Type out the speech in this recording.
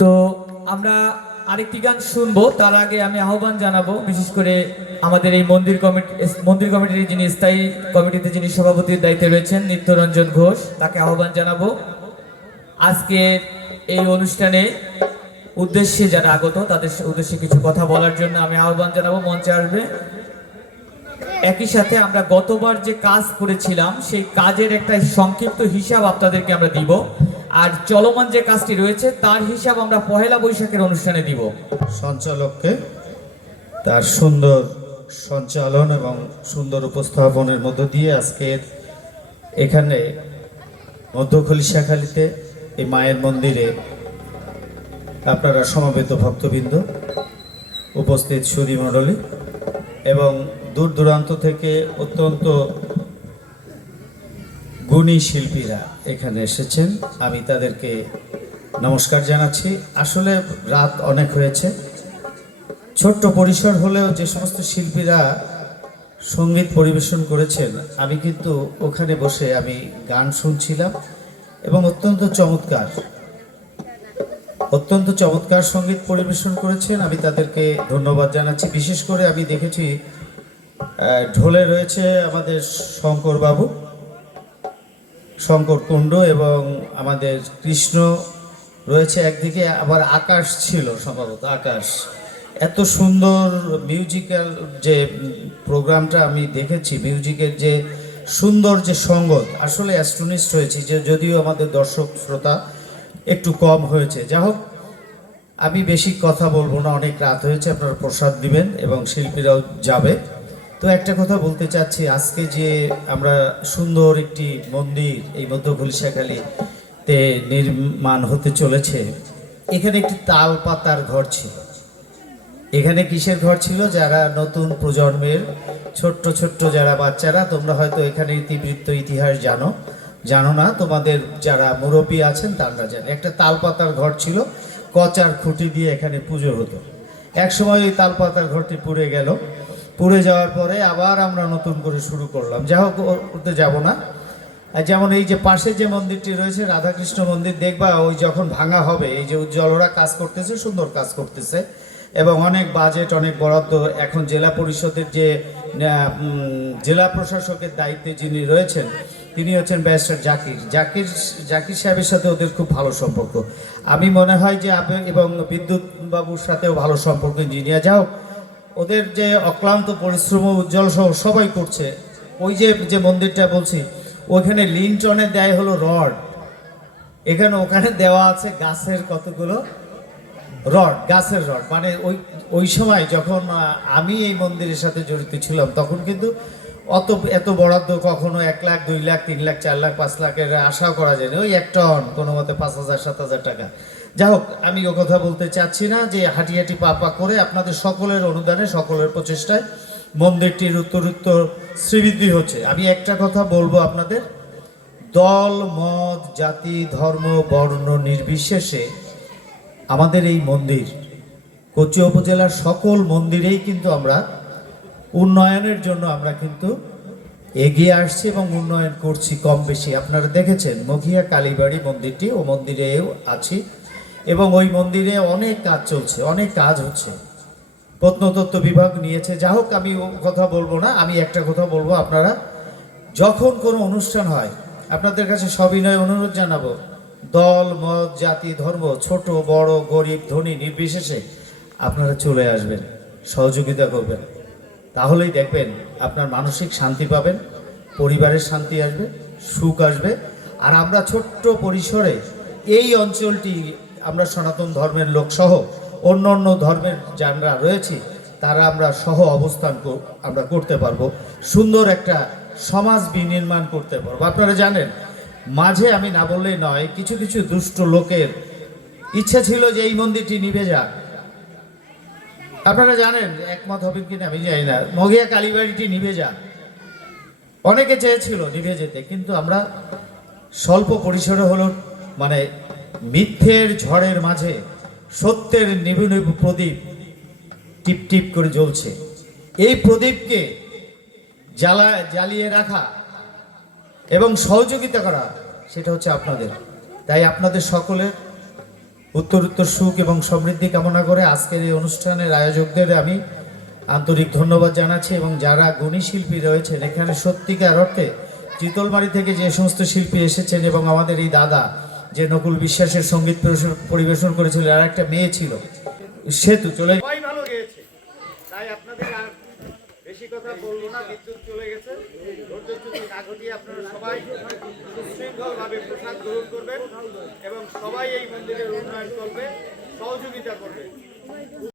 তো আমরা আরেকটি গান শুনবো, তার আগে আমি আহ্বান জানাবো বিশেষ করে আমাদের এই মন্দির কমিটির যিনি স্থায়ী কমিটিতে যিনি সভাপতির দায়িত্বে রয়েছেন নিত্যরঞ্জন ঘোষ, তাকে আহ্বান জানাবো আজকে এই অনুষ্ঠানে উদ্দেশ্যে যারা আগত তাদের উদ্দেশ্যে কিছু কথা বলার জন্য আমি আহ্বান জানাবো, মঞ্চে আসবে। একই সাথে আমরা গতবার যে কাজ করেছিলাম সেই কাজের একটা সংক্ষিপ্ত হিসাব আপনাদেরকে আমরা দিব, আর চলমান যে কাজটি রয়েছে তার হিসাব আমরা পহেলা বৈশাখের অনুষ্ঠানে দিব। সঞ্চালককে তার সুন্দর সঞ্চালন এবং সুন্দর উপস্থাপনের মধ্য দিয়ে আজকের এখানে মধ্য খলিশাখালীতে এই মায়ের মন্দিরে আপনারা সমবেত ভক্তবৃন্দ, উপস্থিত সুধী মণ্ডলী এবং দূর দূরান্ত থেকে অত্যন্ত গুণী শিল্পীরা এখানে এসেছেন, আমি তাদেরকে নমস্কার জানাচ্ছি। আসলে রাত অনেক হয়েছে, ছোট্ট পরিসর হলেও যে সমস্ত শিল্পীরা সঙ্গীত পরিবেশন করেছেন আমি কিন্তু ওখানে বসে আমি গান শুনছিলাম এবং অত্যন্ত চমৎকার সঙ্গীত পরিবেশন করেছেন, আমি তাদেরকে ধন্যবাদ জানাচ্ছি। বিশেষ করে আমি দেখেছি ঢোলে রয়েছে আমাদের শঙ্কর কুণ্ড এবং আমাদের কৃষ্ণ রয়েছে একদিকে, আবার আকাশ ছিল সম্ভবত আকাশ। এত সুন্দর মিউজিক্যাল যে প্রোগ্রামটা আমি দেখেছি, মিউজিকের যে সুন্দর যে সঙ্গত, আসলে অ্যাস্ট্রোনিস্ট হয়েছি যে যদিও আমাদের দর্শক শ্রোতা একটু কম হয়েছে। যা হোক, আমি বেশি কথা বলবো না, অনেক রাত হয়েছে, আপনারা প্রসাদ দিবেন এবং শিল্পীরাও যাবে। তো একটা কথা বলতে চাচ্ছি, আজকে যে আমরা সুন্দর একটি মন্দির এই মধ্য খলিশাখালীতে নির্মাণ হতে চলেছে, এখানে একটি তাল পাতার ঘর ছিল। এখানে কিসের ঘর ছিল? যারা নতুন প্রজন্মের ছোট্ট যারা বাচ্চারা, তোমরা হয়তো এখানে ইতিবৃত্ত ইতিহাস জানো না, তোমাদের যারা মুরব্বী আছেন তারা জানে। একটা তাল পাতার ঘর ছিল, কচার খুঁটি দিয়ে এখানে পুজো হতো। এক সময় ওই তাল পাতার ঘরটি পুড়ে যাওয়ার পরে আবার আমরা নতুন করে শুরু করলাম। যা হোক, ওতে যাব না। যেমন এই যে পাশে যে মন্দিরটি রয়েছে রাধাকৃষ্ণ মন্দির, দেখবা ওই যখন ভাঙা হবে, এই যে উজ্জ্বলরা কাজ করতেছে, সুন্দর কাজ করতেছে এবং অনেক বাজেট, অনেক বরাদ্দ। এখন জেলা পরিষদের যে জেলা প্রশাসকের দায়িত্বে যিনি রয়েছেন তিনি হচ্ছেন ব্যারিস্টার জাকির সাহেবের সাথে ওদের খুব ভালো সম্পর্ক। আমি মনে হয় যে এবং বিদ্যুৎ বাবুর সাথেও ভালো সম্পর্ক, ইঞ্জিনিয়ার। যাও, ওদের যে অক্লান্ত পরিশ্রম উজ্জ্বল সহ সবাই করছে। ওই যে মন্দিরটা বলছি, ওখানে লিনটনে দেয় হলো রড, ওখানে দেওয়া আছে গাছের কতগুলো গাছের রড। মানে ওই সময় যখন আমি এই মন্দিরের সাথে জড়িত ছিলাম তখন কিন্তু এত বরাদ্দ কখনো 1 লাখ 2 লাখ 3 লাখ 4 লাখ 5 লাখের আশা করা যায়নি। ওই এক টন কোনো মতে 5,000-7,000 টাকা। যা হোক, আমি ও কথা বলতে চাচ্ছি না, যে হাঁটি পা করে আপনাদের সকলের অনুদানে, সকলের প্রচেষ্টায় মন্দিরটির উত্তরোত্তর শ্রীবৃদ্ধি হচ্ছে। আমি একটা কথা বলবো আপনাদের, দল মত জাতি ধর্ম বর্ণ নির্বিশেষে আমাদের এই মন্দির কোচি উপজেলার সকল মন্দিরেই কিন্তু আমরা উন্নয়নের জন্য আমরা কিন্তু এগিয়ে আসছি এবং উন্নয়ন করছি কম বেশি। আপনারা দেখেছেন মঘিয়া কালীবাড়ি মন্দিরটি, ও মন্দিরেও আছি এবং ওই মন্দিরে অনেক কাজ চলছে, অনেক কাজ হচ্ছে, প্রত্নতত্ত্ব বিভাগ নিয়েছে। যা হোক, আমি কথা বলবো না, আমি একটা কথা বলবো, আপনারা যখন কোনো অনুষ্ঠান হয় আপনাদের কাছে সবিনয় অনুরোধ জানাবো, দল মত জাতি ধর্ম ছোট বড় গরিব ধনী নির্বিশেষে আপনারা চলে আসবেন, সহযোগিতা করবেন। তাহলেই দেখবেন আপনার মানসিক শান্তি পাবেন, পরিবারের শান্তি আসবে, সুখ আসবে। আর আমরা ছোট্ট পরিসরে এই অঞ্চলটি আমরা সনাতন ধর্মের লোক সহ অন্য ধর্মের যারা রয়েছি তারা আমরা সহ অবস্থান আমরা করতে পারবো, সুন্দর একটা সমাজ বিনির্মাণ করতে পারবো। আপনারা জানেন, মাঝে আমি না বললেই নয়, কিছু দুষ্ট লোকের ইচ্ছা ছিল যে এই মন্দিরটি নিভে যাক। আপনারা জানেন, একমত হবেন কিনা আমি জানি না, মঘিয়া কালীবাড়িটি নিভে যাক। অনেকে চেয়েছিল নিভে যেতে, কিন্তু আমরা স্বল্প পরিসরে হলো, মানে মিথ্যের ঝড়ের মাঝে সত্যের নিভু প্রদীপ টিপ করে জ্বলছে। এই প্রদীপকে জ্বালিয়ে রাখা এবং সহযোগিতা করা, সেটা হচ্ছে আপনাদের। তাই আপনাদের সকলের উত্তরোত্তর সুখ এবং সমৃদ্ধি কামনা করে আজকের এই অনুষ্ঠানের আয়োজকদের আমি আন্তরিক ধন্যবাদ জানাচ্ছি, এবং যারা গুণী শিল্পী রয়েছেন এখানে সত্যিকার অর্থে চিতলমারি থেকে যে সমস্ত শিল্পী এসেছেন, এবং আমাদের এই দাদা যে নকুল বিশ্বাসের সঙ্গীত পরিবেশন করেছিল, আর একটা মেয়ে ছিল সেতু চলে সবাই ভালো গেয়েছে, তাই আপনাদের আর বেশি কথা বলবো না। বিদ্যুৎ চলে গেছে, ধৈর্যচ্যুতি না ঘটিয়ে আপনারা সবাই সুশৃঙ্খলভাবে প্রসাদ গ্রহণ করবেন এবং সবাই এই মন্দিরের উন্নয়ন করবে, সহযোগিতা করবে।